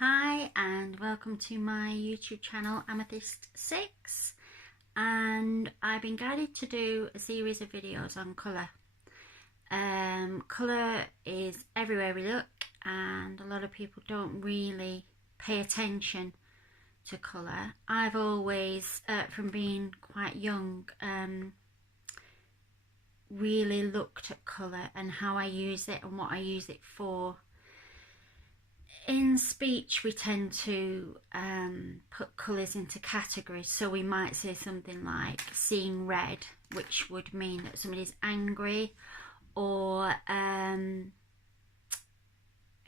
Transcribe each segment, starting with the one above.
Hi and welcome to my YouTube channel Amethyst6, and I've been guided to do a series of videos on colour. Colour is everywhere we look, and a lot of people don't really pay attention to colour. I've always, from being quite young, really looked at colour and how I use it and what I use it for. In speech, we tend to put colours into categories. So we might say something like seeing red, which would mean that somebody's angry, or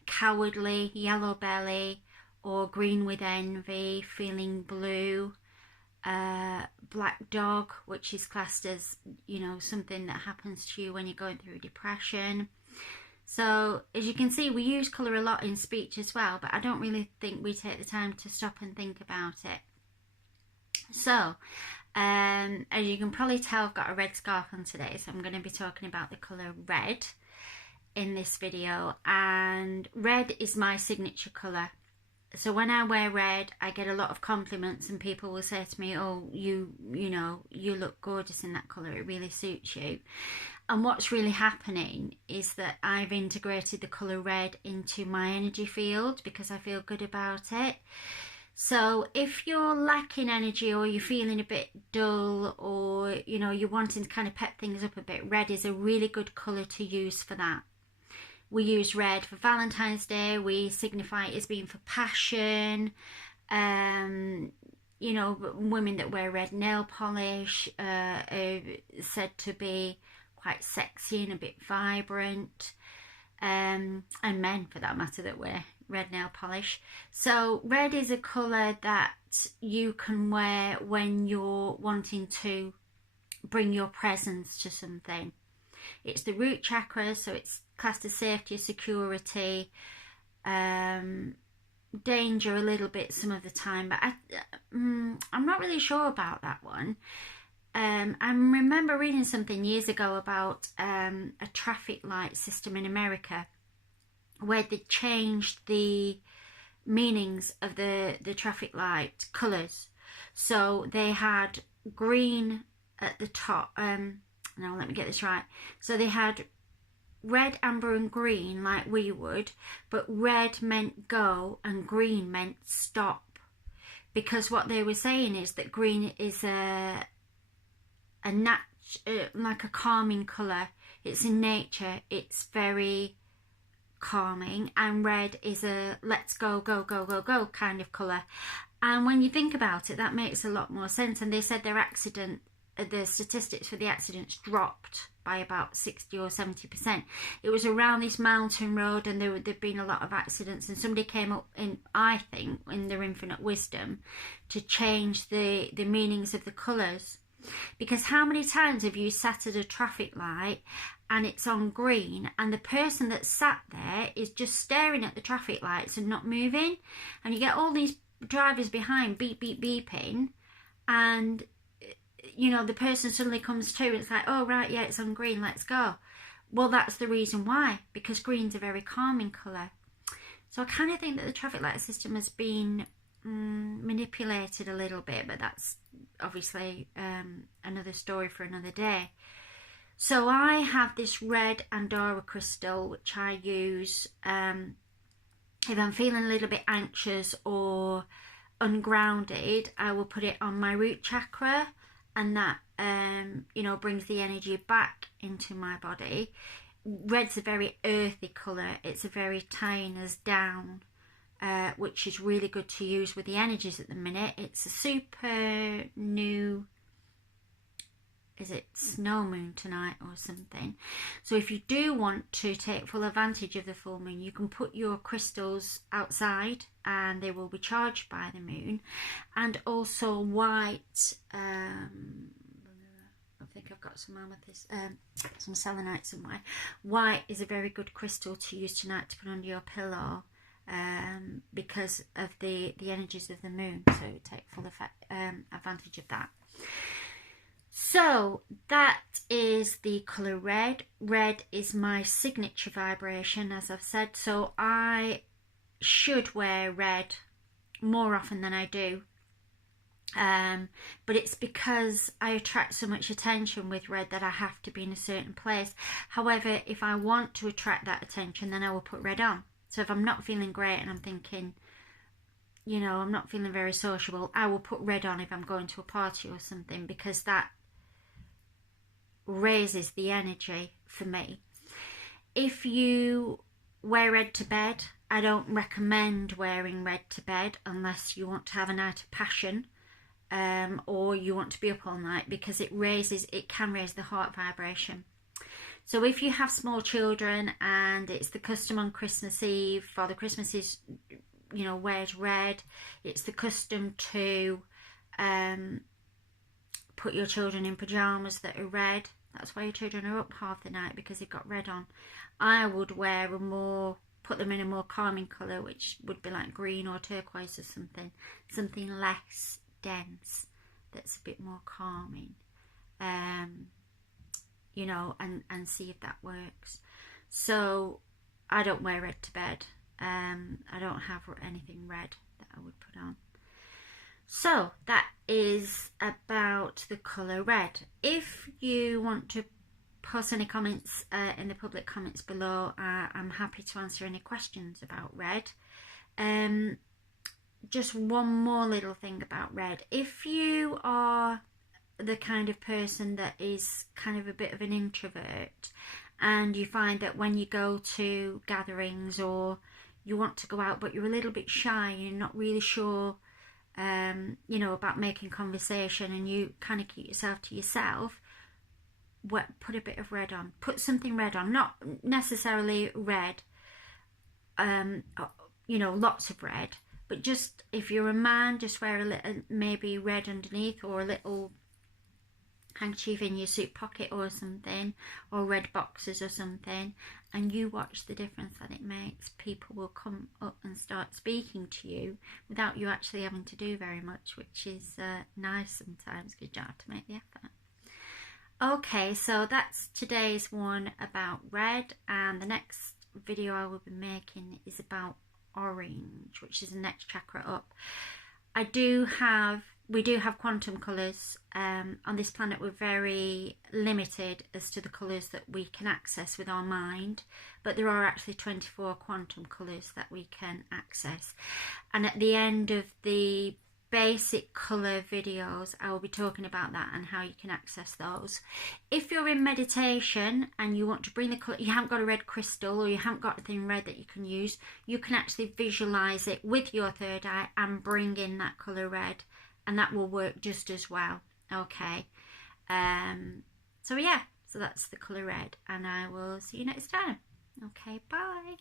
cowardly, yellow belly, or green with envy, feeling blue, black dog, which is classed as, you know, something that happens to you when you're going through depression. So as you can see, we use colour a lot in speech as well, but I don't really think we take the time to stop and think about it. So as you can probably tell, I've got a red scarf on today, so I'm going to be talking about the colour red in this video. And red is my signature colour. So when I wear red, I get a lot of compliments, and people will say to me, oh, you know, you look gorgeous in that colour, it really suits you. And what's really happening is that I've integrated the colour red into my energy field because I feel good about it. So if you're lacking energy, or you're feeling a bit dull, or, you know, you're wanting to kind of pep things up a bit, red is a really good colour to use for that. We use red for Valentine's Day. We signify it as being for passion. You know, women that wear red nail polish are said to be quite sexy and a bit vibrant, and men for that matter that wear red nail polish. So red is a colour that you can wear when you're wanting to bring your presence to something. It's the root chakra, so it's classed as safety, security, danger a little bit some of the time, but I'm not really sure about that one. I remember reading something years ago about a traffic light system in America where they changed the meanings of the traffic light colours. So they had green at the top. Now let me get this right. So they had red, amber and green like we would, but red meant go and green meant stop, because what they were saying is that green is like a calming colour. It's in nature, it's very calming, and red is a let's go, go, go, go, go kind of colour. And when you think about it, that makes a lot more sense. And they said the statistics for the accidents dropped by about 60 or 70%. It was around this mountain road, and there'd been a lot of accidents, and somebody came up, in, I think, in their infinite wisdom, to change the meanings of the colours. Because how many times have you sat at a traffic light and it's on green, and the person that sat there is just staring at the traffic lights and not moving, and you get all these drivers behind beep, beep, beeping, and you know, the person suddenly comes to, and it's like, oh right, yeah, it's on green, let's go. Well, that's the reason why, because green's a very calming colour. So I kind of think that the traffic light system has been manipulated a little bit, but that's obviously another story for another day. So I have this red Andorra crystal, which I use if I'm feeling a little bit anxious or ungrounded. I will put it on my root chakra, and that you know, brings the energy back into my body. Red's a very earthy colour. It's a very tying us down, which is really good to use with the energies at the minute. It's a super new, is it snow moon tonight or something? So if you do want to take full advantage of the full moon, you can put your crystals outside and they will be charged by the moon. And also white, I think I've got some amethyst, some selenite somewhere. White is a very good crystal to use tonight to put under your pillow, because of the energies of the moon, so take full advantage of that. So that is the colour red. Red is my signature vibration, as I've said. So I should wear red more often than I do. But it's because I attract so much attention with red that I have to be in a certain place. However, if I want to attract that attention, then I will put red on. So if I'm not feeling great and I'm thinking, you know, I'm not feeling very sociable, I will put red on if I'm going to a party or something, because that raises the energy for me. If you wear red to bed, I don't recommend wearing red to bed unless you want to have a night of passion, or you want to be up all night, because it can raise the heart vibration. So if you have small children and it's the custom on Christmas Eve, Father Christmas is, you know, wears red, it's the custom to put your children in pyjamas that are red. That's why your children are up half the night, because they've got red on. I would put them in a more calming colour, which would be like green or turquoise or something less dense, that's a bit more calming, you know, and see if that works. So I don't wear red to bed. I don't have anything red that I would put on. So that is about the colour red. If you want to post any comments in the public comments below, I'm happy to answer any questions about red. Just one more little thing about red. If you are the kind of person that is kind of a bit of an introvert, and you find that when you go to gatherings or you want to go out but you're a little bit shy, you're not really sure you know, about making conversation, and you kind of keep yourself to yourself, put a bit of red on. Put something red on, not necessarily red, you know, lots of red, but just, if you're a man, just wear a little, maybe red underneath, or a little handkerchief in your suit pocket or something, or red boxes or something, and you watch the difference that it makes. People will come up and start speaking to you without you actually having to do very much, which is nice sometimes, because you don't have to make the effort. Okay, so that's today's one about red, and the next video I will be making is about orange, which is the next chakra up. We do have quantum colours. On this planet we're very limited as to the colours that we can access with our mind, but there are actually 24 quantum colours that we can access. And at the end of the basic colour videos, I will be talking about that and how you can access those. If you're in meditation and you want to bring the colour, you haven't got a red crystal, or you haven't got anything red that you can use, you can actually visualise it with your third eye and bring in that colour red, and that will work just as well. Okay, so yeah, so that's the colour red, and I will see you next time. Okay, bye.